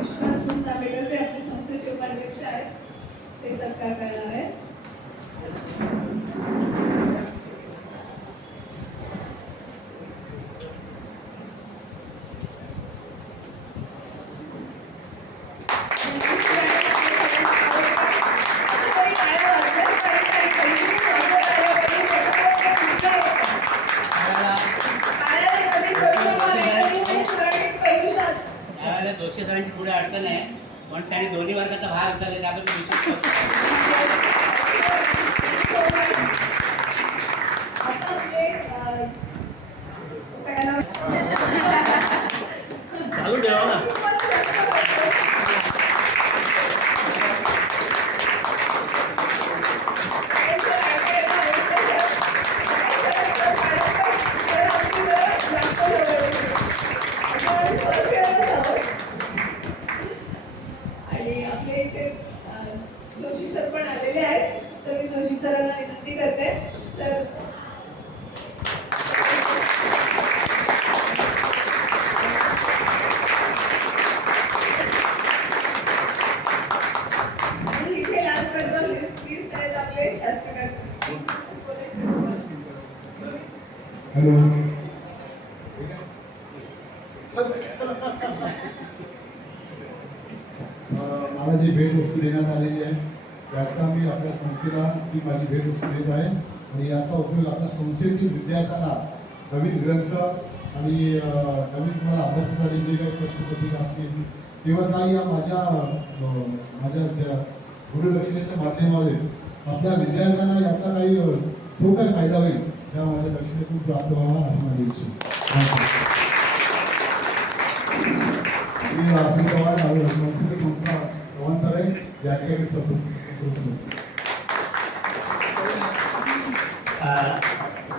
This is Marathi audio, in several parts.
विश्वास दामेकर जे आपल्या संस्थेचे उपाध्यक्ष आहेत ते सत्कार करणार आहेत. दोषीदारांची पुढे अडचण आहे पण त्यांनी दोन्ही वर्गाचा भाग उचलले त्याबद्दल विशेष चालू ठेवा ना. आणि आपले इथे जोशी सर पण आलेले आहेत तर मी जोशी सरांना विनंती करते तर इथे लास्ट करतो लिस्ट आहेत आपले शास्त्रकार. हॅलो मला जी भेटवस्तू देण्यात आलेली आहे याचा मी आपल्या संस्थेला ही माझी भेटवस्तू देत आहे आणि याचा उपयोग आपल्या संस्थेतील विद्यार्थ्यांना नवीन ग्रंथ आणि नवीन तुम्हाला अभ्यासासाठी जे काही प्रश्नपत्रिका असतील किंवा काही या माझ्या गुरुदक्षिणेच्या माध्यमातून आपल्या विद्यार्थ्यांना याचा काही थोडक्यात फायदा होईल या माझ्या दक्षिणेतून प्राप्त व्हावा अशी माझी इच्छा. मी आपली संस्था चव्हाणसर आहे याच्याकडे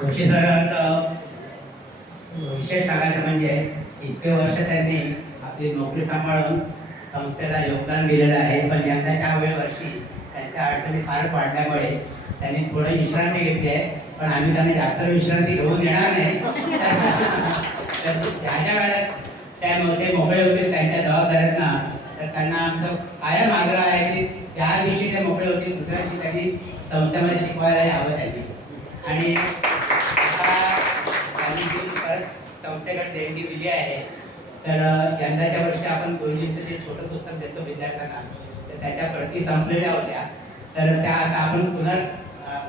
जोशी सरांचं विशेष सांगायचं म्हणजे इतके वर्ष त्यांनी आपली नोकरी सांभाळून संस्थेला योगदान दिलेलं आहे पण यंदाच्या वर्षी त्यांच्या अडचणी फारच वाढल्यामुळे त्यांनी थोडी विश्रांती घेतली आहे पण आम्ही त्यांना जास्त विश्रांती घेऊन देणार नाही. ज्या वेळेला ते मोकळे होतील त्यांच्या जबाबदाऱ्यांना तर त्यांना आमचं कायम आग्रह आहे की ज्या दिवशी ते मोकळे होतील दुसऱ्या दिवशी त्यांनी संस्थेमध्ये शिकवायला यावं त्यांनी. आणि त्यांनी जी परत संस्थेकडे देणगी दिली आहे तर यंदाच्या वर्षी आपण कोहलीचं जे छोटं पुस्तक देतो विद्यार्थ्यांना तर त्याच्या प्रती संपलेल्या होत्या तर त्या आता आपण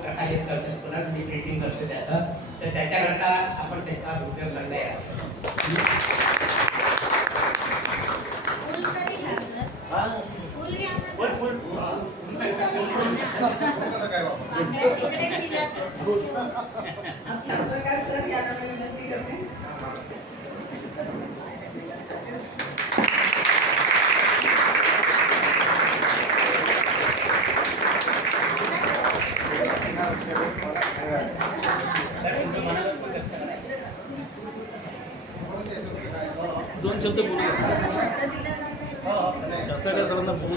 प्रकाशित करतो म्हणजे प्रिंटिंग करतो त्याचं तर त्याच्याकरता आपण त्याचा उपयोग करता येणार. सर यांना मी विनंती करते. दोन शब्द बोलू शास्त्रकार सरांना बोलू.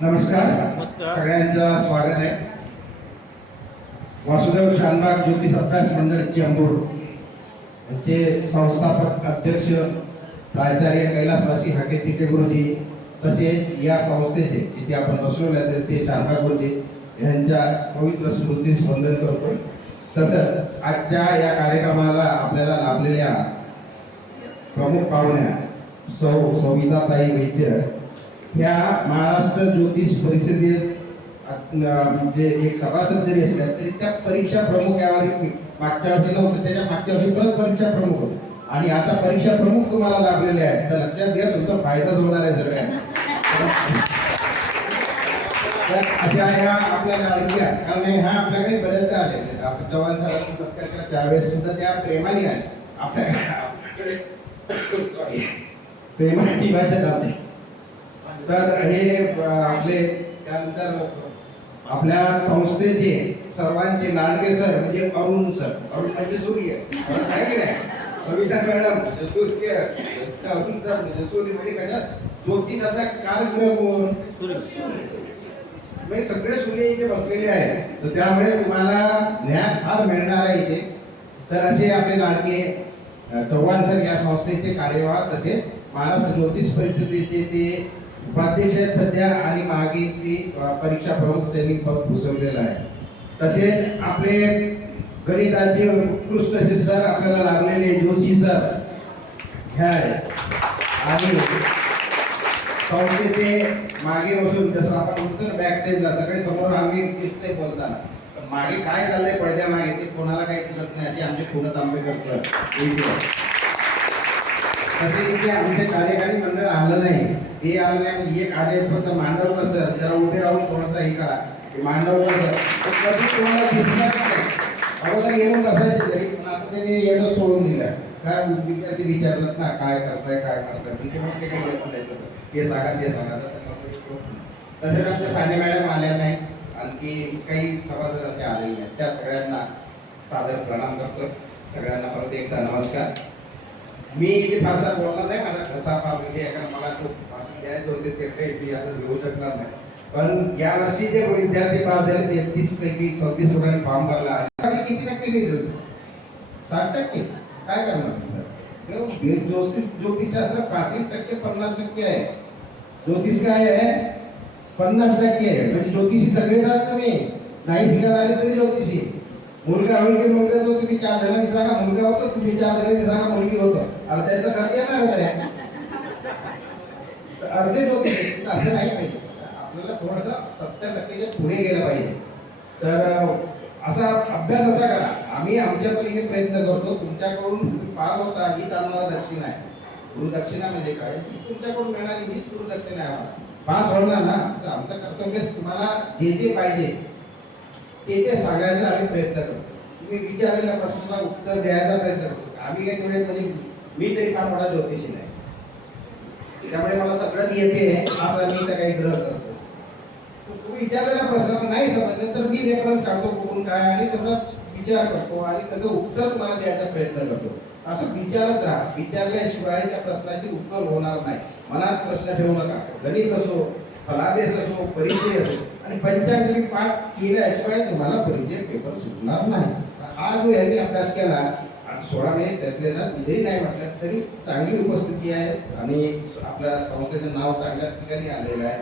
नमस्कार सगळ्यांचं स्वागत आहे. वासुदेव शानबाग ज्योतिष अभ्यास मंडळ चेंबूर यांचे संस्थापक अध्यक्ष प्राचार्य कैलासवासी हाके तिटे गुरुजी तसेच या संस्थेचे जिथे आपण बसलेले आहेत ते शानबाग गुरुजी यांच्या पवित्र स्मृतीस वंदन करतो. तसंच आजच्या या कार्यक्रमाला आपल्याला लाभलेल्या प्रमुख पाहुण्या सविताताई वैद्य ह्या महाराष्ट्र ज्योतिष परिषदेत म्हणजे एक सभासद जरी असल्या तरी त्या परीक्षा प्रमुख यावर मागच्या वर्षी नव्हतं त्याच्या मागच्या वर्षी परत परीक्षा प्रमुख होते आणि आता परीक्षा प्रमुख तुम्हाला लाभलेले आहेत तर लक्षात घ्या तुमचा फायदाच होणार आहे सगळ्यांना. अशा ह्या आपल्याला ऐकल्या कारण ह्या आपल्याकडे बऱ्याचदा आले आपण जवान सरांचा सत्कार केला त्यावेळेस सुद्धा त्या प्रेमाने आले आपल्याकडे प्रेमाची भाषा चालते. तर हे आपले त्यानंतर आपल्या संस्थेचे सर्वांचे लाडके सर म्हणजे अरुण म्हणजे सूर्य आहे की नाही सविता मॅडम म्हणजे सूर्य अरुण सर म्हणजे सूर्य म्हणजे कशा ज्योतिषाचा कालग्रह कोण म्हणजे सगळे सूर्य इथे बसलेले आहेत, तर त्यामुळे तुम्हाला ज्ञान फार मिळणार आहे इथे. तर असे आपले लाडके चव्हाण सर या संस्थेचे कार्यवाह, तसे महाराष्ट्र ज्योतिष परिषदेचे ते उपाध्यक्ष आहेत सध्या, आणि मागे ती परीक्षा प्रमुख त्यांनी पद भूषवलेलं आहे. तसेच आपले गणिताचे उत्कृष्ट शिक्षक आपल्याला लागलेले जोशी सर ह्या आहेत. आणि संस्थेचे मागे बसून, जसं आपण म्हणतो ना बॅक स्टेजला सगळे समोर आम्ही दिसतोय बोलताना, पण मागे काय चाललंय पडद्या मागे ते कोणाला काही दिसत नाही, असे आमचे पुनत आंबेकर सर. तसे तिथे आमचे कार्यकारी मंडळ आलं नाही, ते आलं नाही. एक आले फक्त मांडवकर सर, जरा उभे राहून थोडंसं हे करा. मांडवकर सर कसं कोणाला दिसणार नाही, अगोदर येऊन बसायचे तरी, पण आता त्यांनी येणं सोडून दिलं. कारण विद्यार्थी विचारतात ना काय करताय काय करताय, पण ते मग ते काही येत नाही, हे सांगा ते सांगा. तसेच आमच्या साने मॅडम आल्या नाहीत, आणखी काही सभासद आलेले नाहीत. त्या सगळ्यांना सादर प्रणाम करतो. सगळ्यांना परत एकदा नमस्कार. मी इथे फारसा बोलणार नाही, माझा घसा फार कारण मला तो द्यायचे होते ते काही मी आता घेऊ शकणार नाही. पण या वर्षी जे विद्यार्थी पास झाले 33 पैकी 34 लोकांनी फॉर्म भरला. किती टक्के रिझल्ट? 60%. काय करणार? ज्योतिषशास्त्र 65% 50% आहे. ज्योतिष काय आहे? 50% आहे. म्हणजे ज्योतिषी सगळे जात तुम्ही नाही शिकायला आले तरी ज्योतिषी. मुलगा होईल की मुलगा, जो तुम्ही 4 जणांनी सांगा मुलगा होतो, तुम्ही 4 जणांनी सांगा मुलगी होतो, अर्ध्याचं घर येणारच आहे. अर्धे ज्योतिषी असं नाही पाहिजे. आपल्याला थोडंसं 70%च्या पुढे गेलं पाहिजे. तर असा अभ्यास असा करा. आम्ही आमच्या परीने प्रयत्न करतो. तुमच्याकडून पास होता हीच आम्हाला दक्षिणा आहे. गुरुदक्षिणा म्हणजे काय? ही तुमच्याकडून मिळणारी हीच गुरुदक्षिणा आहे आम्हाला. पास होणार ना, तर आमचं कर्तव्य तुम्हाला जे जे पाहिजे ते सांगायचा आम्ही प्रयत्न करतो. तुम्ही विचारलेल्या प्रश्नाला उत्तर द्यायचा प्रयत्न करतो. आम्ही काही वेळेस म्हणजे मी तरी फार मोठा ज्योतिषी नाही, त्यामुळे मला सगळंच येते असं मी तर काही ग्रह करतो. तुम्ही विचारलेल्या प्रश्नाला नाही समजलं तर मी रेफरन्स काढतो कुठून काय, आणि त्याचा विचार करतो आणि त्याचं उत्तर तुम्हाला द्यायचा प्रयत्न करतो. असं विचारत राहा. विचारल्याशिवाय त्या प्रश्नाची उत्तर होणार नाही. मनात प्रश्न ठेवू नका. गणित असो, फलादेश असो, परिचय असो, आणि पंचांगरी पाठ केल्याशिवाय तुम्हाला परिचय पेपर सुटणार नाही. हा जो यांनी अभ्यास केला, आज 16 महिने त्यातले ना जरी नाही म्हटलं तरी चांगली उपस्थिती आहे, आणि आपल्या संस्थेचं नाव चांगल्या ठिकाणी आलेलं आहे.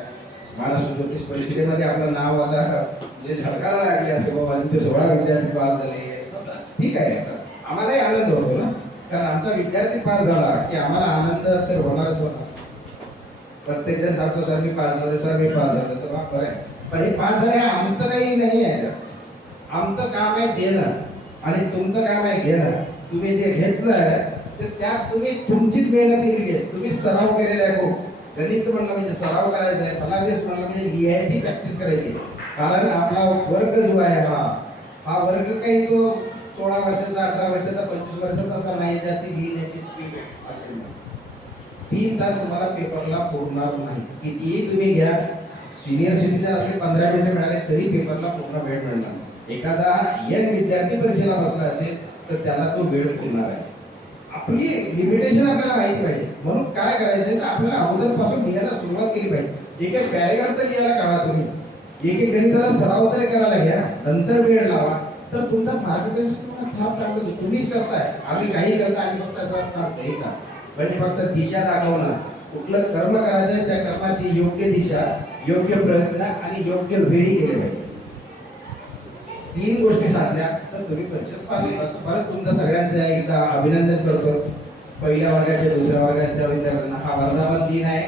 महाराष्ट्र ज्योतिष परिषदेमध्ये आपलं नाव आता म्हणजे झळकायला लागले असे बाबा, ते 16 विद्यार्थी पास झाले. ठीक आहे, आम्हालाही आनंद होतो ना, कारण आमचा विद्यार्थी पास झाला की आम्हाला आनंद तर होणारच होणार. प्रत्येक जण सांगतो सर मी पास झालो, सर मी पास झालो, तर बरं आहे. पण हे पास झाले आमचं काही नाही आहे. आमचं काम आहे देणं आणि तुमचं काम आहे घेणं. तुम्ही जे घेतलंय तर त्यात तुम्ही तुमचीच मेहनत केलेली आहे. तुम्ही सराव केलेला आहे. खूप गणित म्हणलं म्हणजे सराव करायचा आहे, फलादेश म्हणलं म्हणजे लिहायची प्रॅक्टिस करायची. कारण आपला वर्ग जो आहे हा वर्ग काही तो 16 वर्षाचा, 18 वर्षाचा, 25 वर्षाचा असा नाही, त्याची लिहिण्याची स्पीड असेल. 3 तास तुम्हाला पेपरला पुरणार नाही. कितीही तुम्ही घ्या, सिनियर सिटीजन असले 15 मिनिटं मिळाले तरी पेपरला पूर्ण वेळ मिळणार. एखादा यंग विद्यार्थी परीक्षेला बसला असेल तर त्याला तो वेळ पुरणार आहे. आपली लिमिटेशन आपल्याला माहिती पाहिजे. म्हणून काय करायचं तर आपल्याला अगोदरपासून लिहायला सुरुवात केली पाहिजे. एक एक पॅरेग्राफ तर लिहायला काढा तुम्ही, एक एक गणिताचा सराव तरी करायला घ्या, नंतर वेळ लावा. तर तुमचा मार्गदर्शन तुम्हाला छाप चांगलं तुम्हीच करताय. आम्ही काही करता, आम्ही फक्त असं सांगतो हे का, म्हणजे फक्त दिशा दाखवणं. कुठलं कर्म करायचं त्या कर्माची योग्य दिशा, योग्य प्रयत्न आणि योग्य वेळी केले पाहिजे. 3 गोष्टी साधल्या तर तुम्ही परीक्षेत पास होतात. परत तुमचं सगळ्यांचं एकदा अभिनंदन करतो. पहिल्या वर्गाच्या, दुसऱ्या वर्गाच्या विद्यार्थ्यांना हा वर्धापन दिन आहे,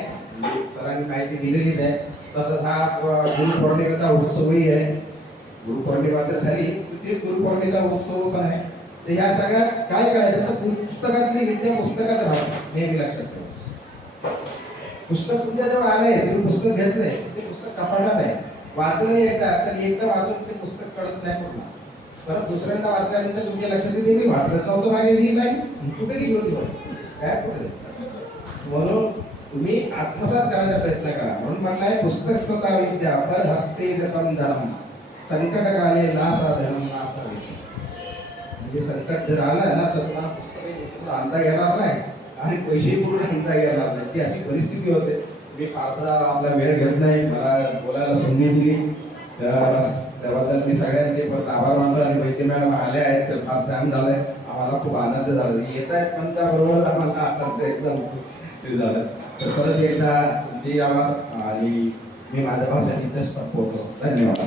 सरांनी माहिती दिलेलीच आहे. तसंच हा गुरुपौर्णिमेचा उत्सवही आहे. गुरुपौर्णिमा तर झाली, ते गुरुपौर्णिमेचा उत्सव पण आहे. तर या सगळ्यात काय करायचं तर पुस्तकातली विद्या पुस्तकात राहते, नेहमी लक्षात ठेवा. पुस्तक तुमच्याजवळ आलंय, तुम्ही पुस्तक घेतलंय, ते पुस्तक कपाटात आहे. वाचलं एकदा तर एकदा वाचून ते पुस्तक कळत नाही पूर्ण. परत दुसऱ्यांदा वाचल्यानंतर तुमच्या लक्षात येते मी वाचलंच नव्हतं, मागे लिहिलं नाही, कुठे गेली होती काय पुढे. म्हणून तुम्ही आत्मसात करायचा प्रयत्न करा. म्हणून म्हटलंय पुस्तक स्वतः विद्या पर हस्ते गतम धर्म, संकट काले नासा धर्म नासा विद्या. म्हणजे संकट जर आलं ना तर तुम्हाला पुस्तक आणता येणार नाही आणि पैसे पूर्ण आणता येणार नाही. ती अशी परिस्थिती होते. मी फारसा आपला वेळ घेत नाही, मला बोलायला संधी दिली तर त्याबद्दल मी सगळ्यांचे परत आभार मानतो आणि वैद्य मॅडम आले आहेत तर फार छान झालंय, आम्हाला खूप आनंद झाला. येत आहेत पण त्याबरोबर आम्हाला आनंद एकदम हे झालं. तर परत एकदा तुमचे आभार आणि मी माझ्या भाषेत इथेच संपवतो. धन्यवाद.